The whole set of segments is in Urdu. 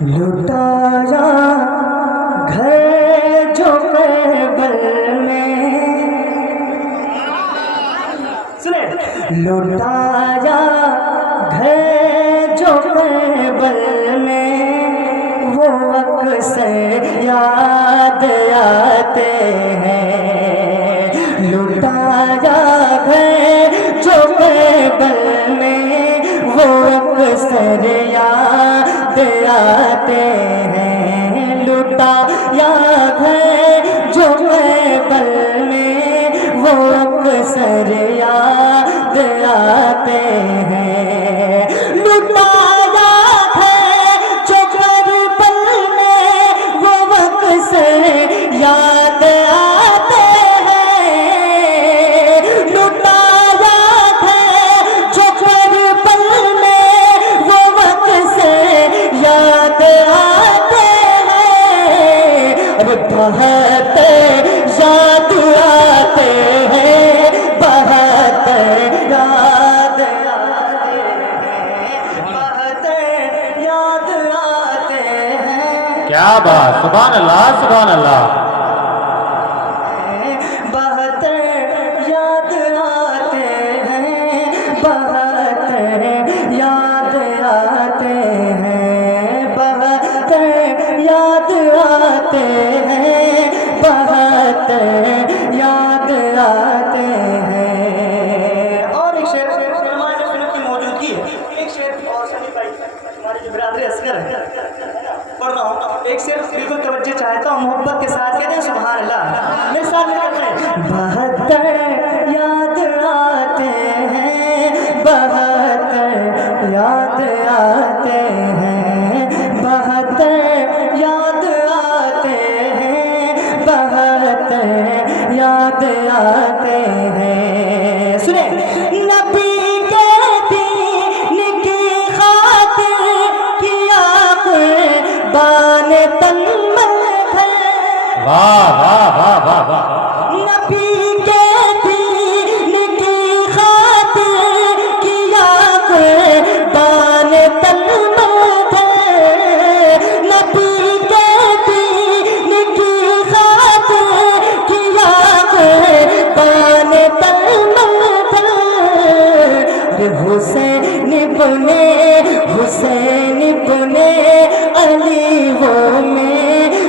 لٹایا گھر جو کربل میں، سنے لٹایا گھر جو کربل میں، وہ اکثر یاد آتے ہیں۔ لٹایا گھر جو کربل میں، وہ اکثر یاد آتے ہیں۔ لٹایا گھر جو کربل میں، وہ اکثر یاد آتے ہیں۔ لٹایا گھر جو کربل میں، وہ اکثر یاد آتے ہیں۔ لٹایا گھر جو کربل میں، وہ اکثر یاد آتے ہیں۔ بہت یاد آتے ہیں، بہت یاد آتے ہیں، بہت یاد آتے ہیں۔ کیا بات، سبحان اللہ سبحان اللہ۔ بہت یاد آتے ہیں، بہت یاد آتے ہیں، بہت یاد آتے ہیں، بہت یاد آتے ہیں۔ اور ایک شعر ہمارے فلم کی موجودگی ہے، ایک شعر اور ہمارے جو برادر اصغر ہے پڑھ رہا ہوں، ایک شعر بالکل توجہ چاہتا ہوں، محبت کے ساتھ کہتے ہیں سبحان اللہ، میرے ساتھ کرتے ہیں۔ بہت یاد آتے ہیں، بہت یاد آتے ہیں، بہت یاد آتے ہیں، بہت یاد آتے ہیں۔ سنیں نبی کے دین کی خاطر کیا قربان تن من ہے۔ واہ واہ واہ واہ واہ۔ نبی کے دین کی خاطر کیا قربان تن من ہے۔ نبی کے دین کی خاطر کیا قربان تن من ہے۔ حسین بنے علی وہ میرے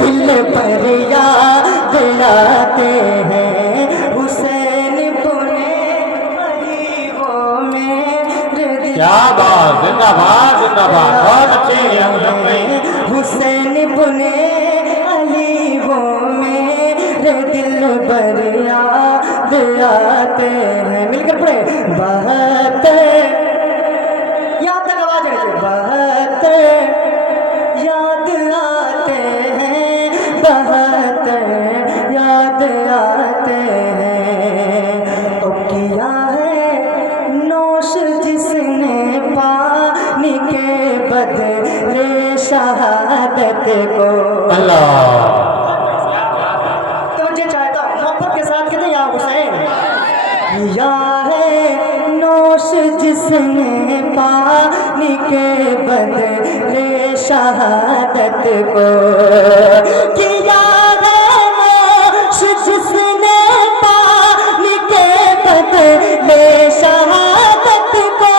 دل پر یاد آتے ہیں۔ حسین بنے علی وہ میرے دل کیا بات، زندہ باد زندہ باد، بہت اچھی ہے۔ حسین بنے علی وہ میرے دل پر یاد آتے ہیں۔ مل کر پڑھے بہت یاد تک آواز ہے، بہت یاد آتے ہیں، بہت یاد آتے ہیں۔ تو کیا ہے نوش جس نے پانی کے بدلے شہادت کو۔ اللہ توجہ چاہتا ہوں، محبت کے ساتھ کہتے ہیں یا حسین۔ کیا ہے نوش جس نے پانی کے بدلے شہادت کو۔ کیا ہے نوش جس نے پانی کے بدلے شہادت کو۔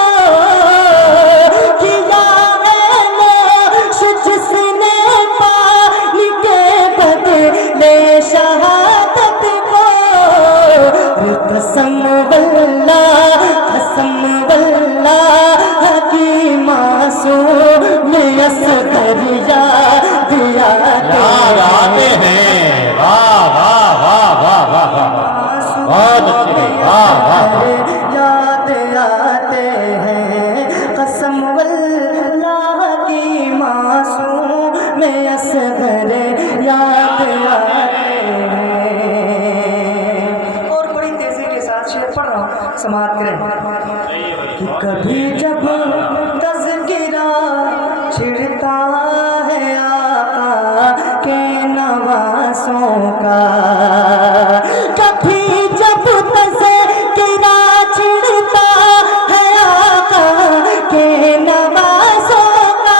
کیا ہے نوش جس نے پانی کے بدلے شہادت کو۔ قسم واللہ قسم واللہ کی معصوم اصغر یاد آتے ہیں۔ واہ واہ واہ واہ واہ واہ، بہت اچھی، واہ واہ واہ۔ یاد آتے ہیں، قسم واللہ کی معصوم اصغر یاد آتے ہیں۔ اور بڑی تیزی کے ساتھ شعر پڑھ رہا ہوں، سماعت کریں۔ کہ کبھی جب تذکرہ چھڑتا ہے آقا کے نواسوں کا، کبھی جب تذکرہ چھڑتا ہے آقا کے نواسوں کا،